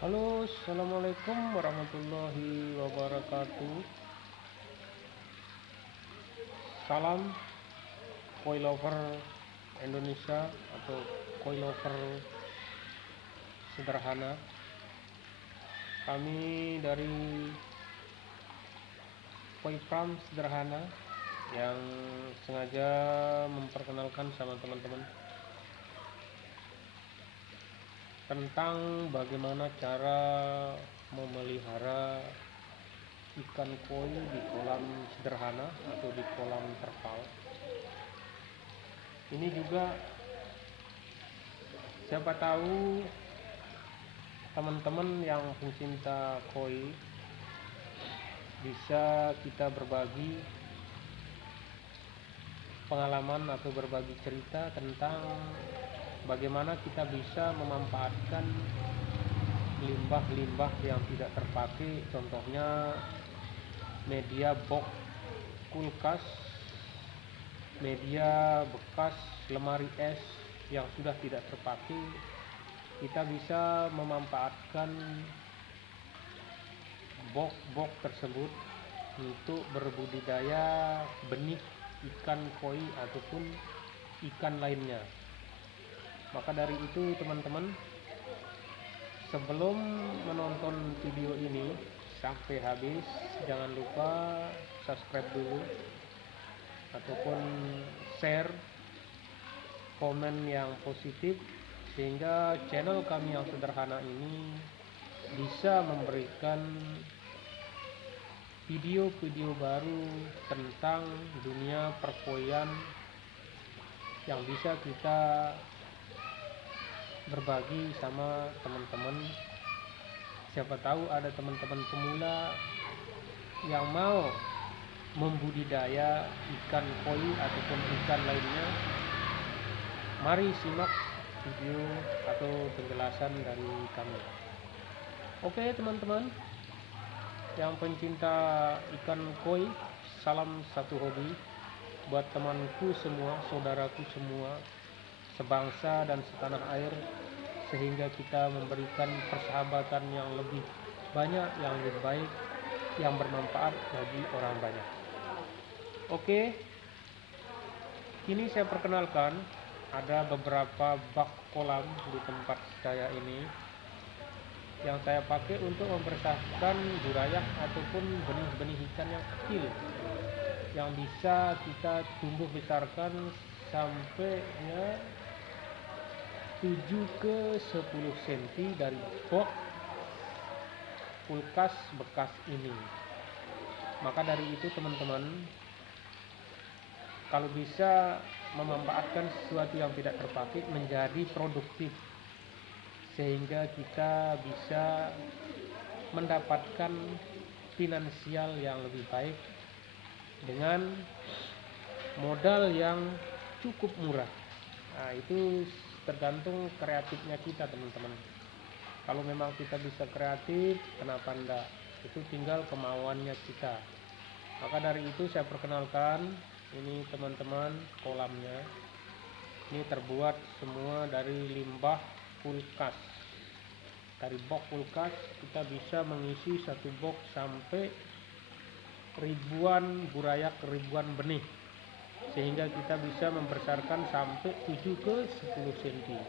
Halo, assalamualaikum warahmatullahi wabarakatuh. Salam koi lover Indonesia atau koi lover sederhana. Kami dari Koi Farm Sederhana yang sengaja memperkenalkan sama teman-teman tentang bagaimana cara memelihara ikan koi di kolam sederhana atau di kolam terpal. Ini juga siapa tahu teman-teman yang pencinta koi bisa kita berbagi pengalaman atau berbagi cerita tentang bagaimana kita bisa memanfaatkan limbah-limbah yang tidak terpakai, contohnya media box kulkas, media bekas lemari es yang sudah tidak terpakai. Kita bisa memanfaatkan box-box tersebut untuk berbudidaya benih ikan koi ataupun ikan lainnya. Maka dari itu teman-teman, sebelum menonton video ini sampai habis, jangan lupa subscribe dulu ataupun share, komen yang positif sehingga channel kami yang sederhana ini bisa memberikan video-video baru tentang dunia perkoian yang bisa kita berbagi sama teman-teman. Siapa tahu ada teman-teman pemula yang mau membudidaya ikan koi ataupun ikan lainnya. Mari simak video atau penjelasan dari kami. Oke teman-teman yang pencinta ikan koi, salam satu hobi buat temanku semua, saudaraku semua, sebangsa dan setanah air, sehingga kita memberikan persahabatan yang lebih banyak, yang lebih baik, yang bermanfaat bagi orang banyak. Oke, kini saya perkenalkan ada beberapa bak kolam di tempat saya ini yang saya pakai untuk mempersahkan burayak ataupun benih-benih ikan yang kecil yang bisa kita tumbuh besarkan sampai ya 7 ke 10 cm dari box kulkas bekas ini. Maka dari itu teman-teman, kalau bisa memanfaatkan sesuatu yang tidak terpakai menjadi produktif, sehingga kita bisa mendapatkan finansial yang lebih baik dengan modal yang cukup murah. Nah, itu tergantung kreatifnya kita teman-teman. Kalau memang kita bisa kreatif, kenapa enggak? Itu tinggal kemauannya kita. Maka dari itu saya perkenalkan, ini teman-teman kolamnya. Ini terbuat semua dari limbah kulkas. Dari box kulkas kita bisa mengisi satu box sampai ribuan burayak, ribuan benih, sehingga kita bisa membesarkan sampai 7 ke 10 cm.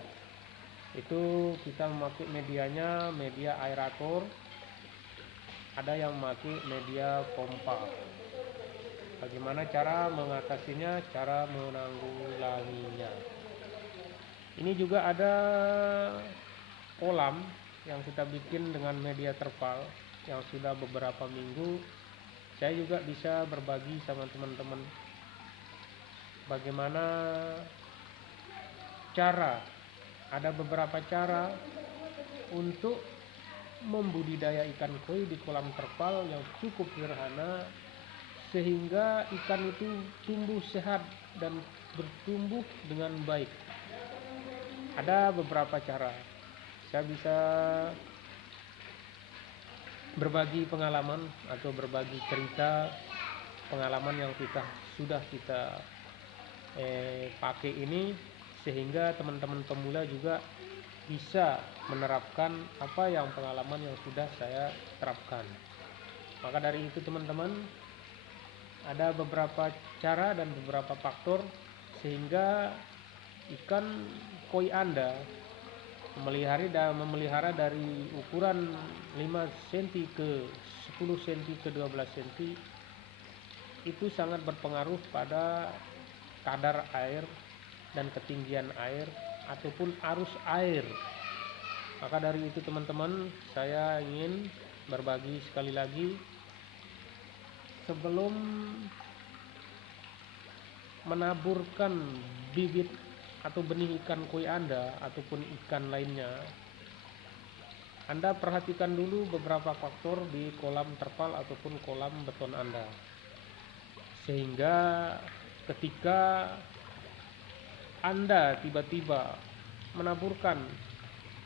Itu kita memakai medianya media aerator, ada yang memakai media pompa. Bagaimana cara mengatasinya, cara menanggulanginya. Ini juga ada kolam yang kita bikin dengan media terpal yang sudah beberapa minggu. Saya juga bisa berbagi sama teman-teman bagaimana cara, ada beberapa cara untuk membudidaya ikan koi di kolam terpal yang cukup sederhana, sehingga ikan itu tumbuh sehat dan bertumbuh dengan baik. Ada beberapa cara. Saya bisa berbagi pengalaman atau berbagi cerita pengalaman yang sudah kita pakai ini, sehingga teman-teman pemula juga bisa menerapkan apa yang pengalaman yang sudah saya terapkan. Maka dari itu teman-teman, ada beberapa cara dan beberapa faktor sehingga ikan koi Anda memelihara dari ukuran 5 cm ke 10 cm ke 12 cm itu sangat berpengaruh pada kadar air dan ketinggian air ataupun arus air. Maka dari itu teman-teman, saya ingin berbagi sekali lagi, sebelum menaburkan bibit atau benih ikan koi Anda ataupun ikan lainnya, Anda perhatikan dulu beberapa faktor di kolam terpal ataupun kolam beton Anda, sehingga ketika Anda tiba-tiba menaburkan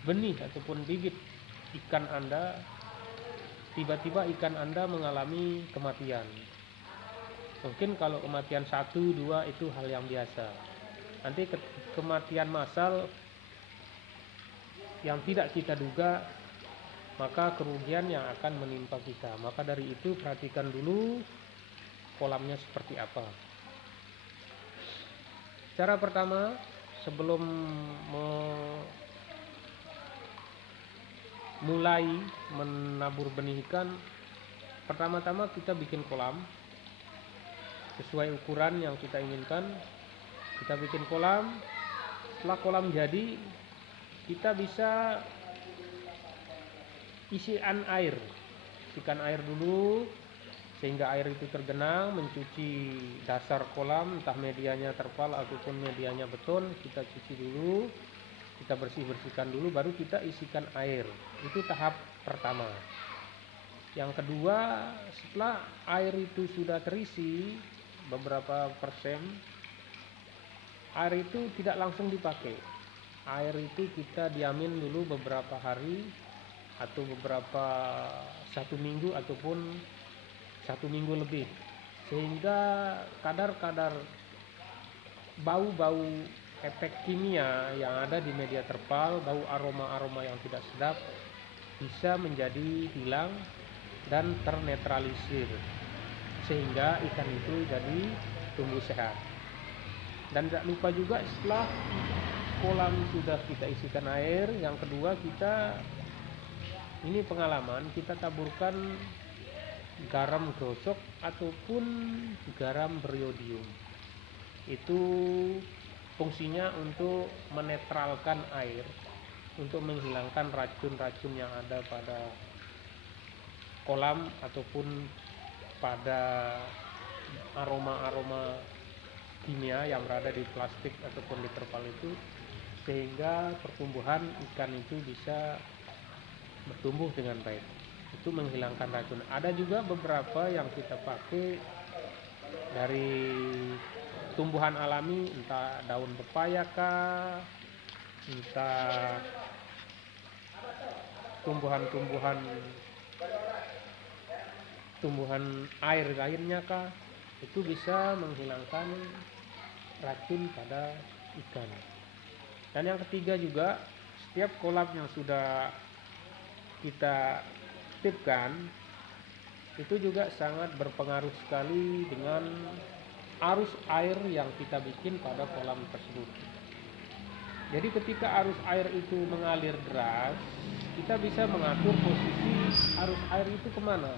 benih ataupun bibit ikan Anda, tiba-tiba ikan Anda mengalami kematian. Mungkin kalau kematian 1, 2 itu hal yang biasa. Nanti kematian massal yang tidak kita duga, maka kerugian yang akan menimpa kita. Maka dari itu perhatikan dulu kolamnya seperti apa. Cara pertama, sebelum mulai menabur benih ikan, pertama-tama kita bikin kolam sesuai ukuran yang kita inginkan. Kita bikin kolam. Setelah kolam jadi, kita bisa isikan air dulu sehingga air itu tergenang, mencuci dasar kolam, entah medianya terpal ataupun medianya beton. Kita cuci dulu, kita bersihkan dulu, baru kita isikan air. Itu tahap pertama. Yang kedua, setelah air itu sudah terisi beberapa persen, air itu tidak langsung dipakai. Air itu kita diamin dulu beberapa hari atau satu minggu ataupun 1 minggu lebih, sehingga kadar-kadar bau-bau efek kimia yang ada di media terpal, bau aroma-aroma yang tidak sedap bisa menjadi hilang dan ternetralisir, sehingga ikan itu jadi tumbuh sehat. Dan tidak lupa juga, setelah kolam sudah kita isikan air, yang kedua ini pengalaman, kita taburkan garam gosok ataupun garam beriodium. Itu fungsinya untuk menetralkan air, untuk menghilangkan racun-racun yang ada pada kolam ataupun pada aroma-aroma kimia yang berada di plastik ataupun di terpal itu, sehingga pertumbuhan ikan itu bisa bertumbuh dengan baik. Itu menghilangkan racun. Ada juga beberapa yang kita pakai dari tumbuhan alami, entah daun pepaya kah, entah tumbuhan air lainnya kah, itu bisa menghilangkan racun pada ikan. Dan yang ketiga juga, setiap kolam yang sudah kita aktifkan itu juga sangat berpengaruh sekali dengan arus air yang kita bikin pada kolam tersebut. Jadi ketika arus air itu mengalir deras, kita bisa mengatur posisi arus air itu kemana.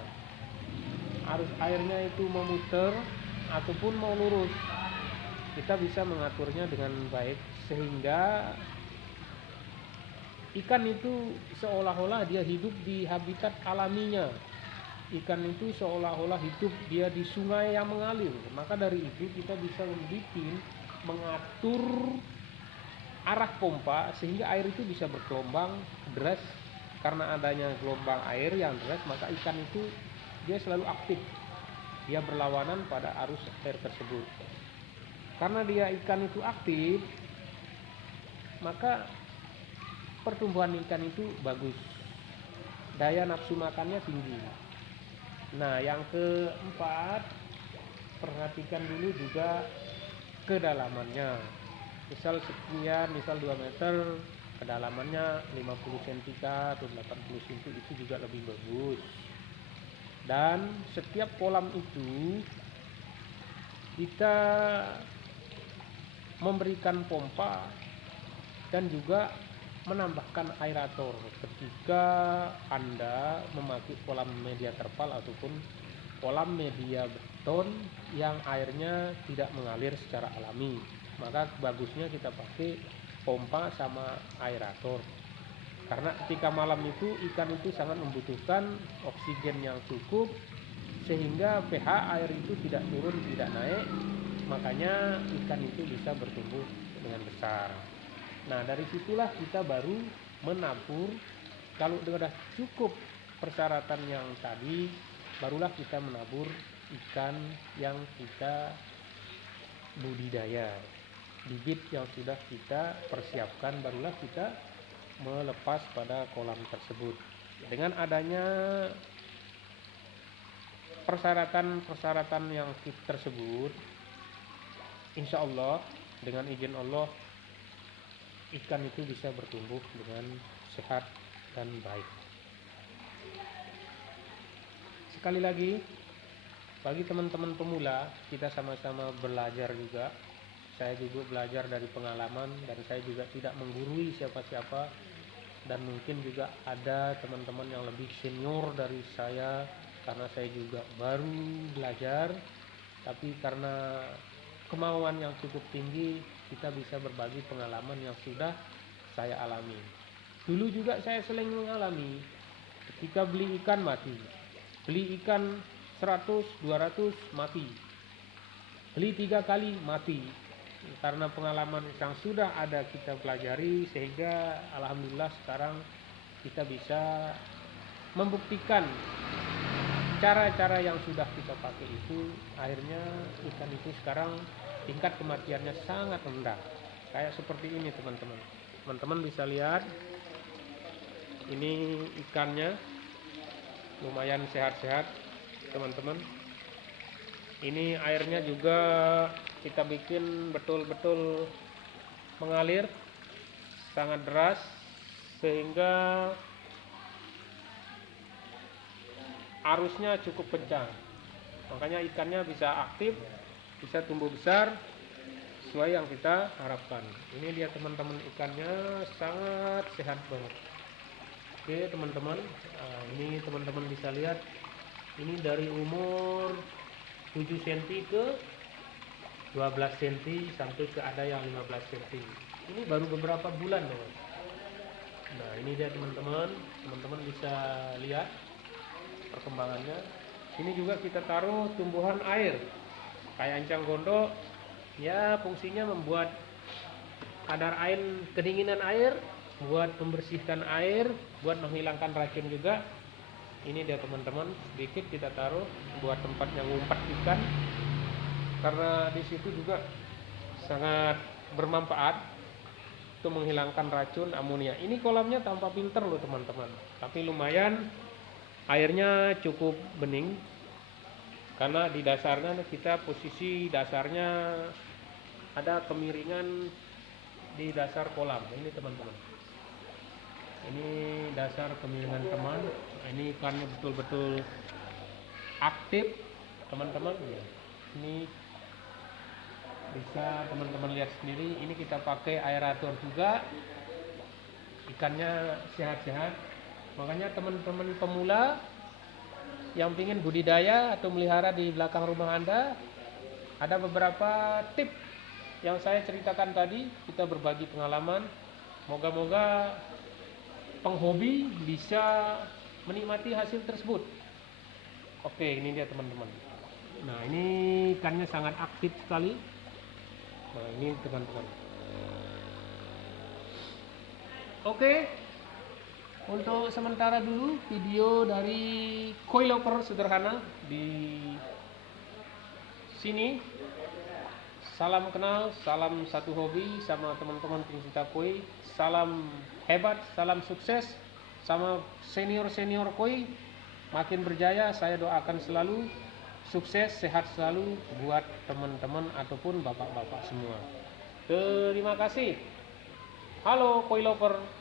Arus airnya itu mau muter ataupun mau lurus, kita bisa mengaturnya dengan baik, sehingga ikan itu seolah-olah dia hidup di habitat alaminya. Ikan itu seolah-olah hidup dia di sungai yang mengalir. Maka dari itu kita bisa mengatur arah pompa sehingga air itu bisa bergelombang deras. Karena adanya gelombang air yang deras, maka ikan itu dia selalu aktif, dia berlawanan pada arus air tersebut. Karena dia ikan itu aktif, maka pertumbuhan ikan itu bagus, daya nafsu makannya tinggi. Nah, yang keempat, perhatikan dulu juga kedalamannya. Misal 2 meter, kedalamannya 50 cm kah atau 80 cm itu juga lebih bagus. Dan setiap kolam itu kita memberikan pompa dan juga menambahkan aerator ketika Anda memakai kolam media terpal ataupun kolam media beton yang airnya tidak mengalir secara alami. Maka bagusnya kita pakai pompa sama aerator, karena ketika malam itu ikan itu sangat membutuhkan oksigen yang cukup sehingga pH air itu tidak turun, tidak naik, makanya ikan itu bisa bertumbuh dengan besar. Nah, dari situlah kita baru menabur. Kalau sudah cukup persyaratan yang tadi, barulah kita menabur ikan yang kita budidaya. Bibit yang sudah kita persiapkan barulah kita melepas pada kolam tersebut. Dengan adanya persyaratan-persyaratan yang tersebut, insya Allah dengan izin Allah ikan itu bisa bertumbuh dengan sehat dan baik. Sekali lagi, bagi teman-teman pemula, kita sama-sama belajar juga. Saya juga belajar dari pengalaman dan saya juga tidak menggurui siapa-siapa, dan mungkin juga ada teman-teman yang lebih senior dari saya karena saya juga baru belajar. Tapi karena kemauan yang cukup tinggi, kita bisa berbagi pengalaman yang sudah saya alami. Dulu juga saya sering mengalami ketika beli ikan mati, beli ikan 100, 200 mati, beli 3 kali mati. Karena pengalaman yang sudah ada kita pelajari, sehingga alhamdulillah sekarang kita bisa membuktikan cara-cara yang sudah kita pakai itu, akhirnya ikan itu sekarang tingkat kematiannya sangat rendah. Kayak seperti ini teman-teman. Teman-teman bisa lihat, ini ikannya lumayan sehat-sehat teman-teman. Ini airnya juga kita bikin betul-betul mengalir sangat deras sehingga arusnya cukup kencang, makanya ikannya bisa aktif, bisa tumbuh besar sesuai yang kita harapkan. Ini dia teman-teman, ikannya sangat sehat banget. Oke teman-teman, ini teman-teman bisa lihat, ini dari umur 7 cm ke 12 cm sampai ke ada yang 15 cm. Ini baru beberapa bulan loh. Nah ini dia teman-teman, teman-teman bisa lihat perkembangannya. Ini juga kita taruh tumbuhan air kayak encang gondok, ya fungsinya membuat kadar air, kedinginan air, buat membersihkan air, buat menghilangkan racun juga. Ini dia teman-teman, sedikit kita taruh buat tempatnya ngumpat ikan, karena di situ juga sangat bermanfaat untuk menghilangkan racun amonia. Ini kolamnya tanpa filter loh teman-teman, tapi lumayan airnya cukup bening karena di dasarnya kita posisi dasarnya ada kemiringan di dasar kolam. Ini teman-teman, ini dasar kemiringan teman. Ini ikannya betul-betul aktif teman-teman. Ini bisa teman-teman lihat sendiri. Ini kita pakai aerator juga, ikannya sehat-sehat. Makanya teman-teman pemula yang ingin budidaya atau melihara di belakang rumah Anda, ada beberapa tips yang saya ceritakan tadi. Kita berbagi pengalaman, moga-moga penghobi bisa menikmati hasil tersebut. Oke, ini dia teman-teman. Nah ini ikannya sangat aktif sekali. Nah ini teman-teman. Oke, untuk sementara dulu video dari koi lover sederhana di sini. Salam kenal, salam satu hobi sama teman-teman pencinta koi. Salam hebat, salam sukses sama senior-senior koi. Makin berjaya, saya doakan selalu sukses, sehat selalu buat teman-teman ataupun bapak-bapak semua. Terima kasih. Halo koi lover.